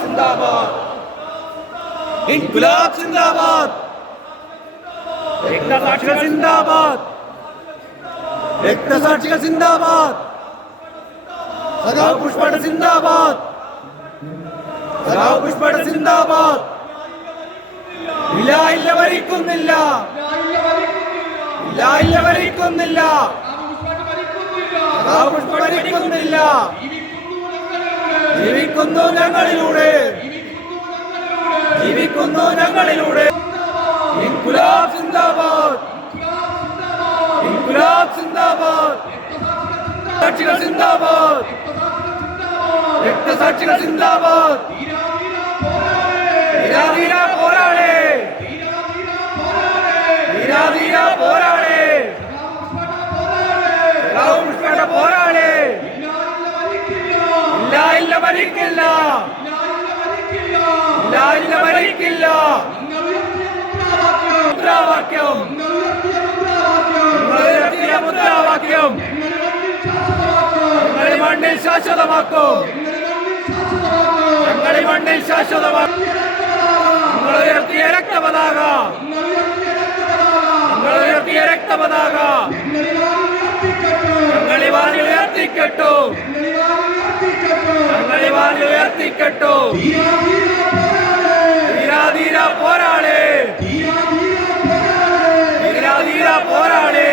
जिंदाबाद, इनकलाब जिंदाबाद, एकता साक्षर जिंदाबाद, एकता साक्षर जिंदाबाद, सगाव पुष्पट जिंदाबाद, सगाव पुष्पट जिंदाबाद, ഇല്ല ഭരിക്കുന്നില്ല, ഇല്ല ഭരിക്കുന്നില്ല, സഖാവ് പുഷ്പട്ട് ഭരിക്കുന്നില്ല, ജീവിക്കുന്നു ഞങ്ങളിലൂടെ, ജീവിക്കുന്നു ഞങ്ങളിലൂടെ. ഇൻകുലാബ് സിന്ദാബാദ്, ഇൻകുലാബ് സിന്ദാബാദ്, സാക്ഷികൾ സിന്ദാബാദ്, രക്തസാക്ഷികൾ സിന്ദാബാദ്, ധീര പോരാളേ, ധീര പോരാളേ, സഖാവ് പുഷ്പട്ട് പോരാളേ. ഇല്ല ഭരിക്കില്ല, ഇല്ല ഭരിക്കില്ല. മുദ്രാവാക്യം, ഉയർത്തിയ മുദ്രാവാക്യം ഞങ്ങളെ മണ്ണിൽ ശാശ്വതമാക്കും, ഞങ്ങളെ മണ്ണിൽ ശാശ്വതമാക്കും. നിങ്ങൾ ഉയർത്തിയ രക്തപതാക, നിങ്ങൾ ഉയർത്തിയ രക്തപതാക ഞങ്ങളെ വാനിൽ ഉയർത്തിക്കെട്ടു, ഞങ്ങളെ വാനിൽ ഉയർത്തിക്കെട്ടു. ധീര പോരാളേ, ധീര പോരാളേ.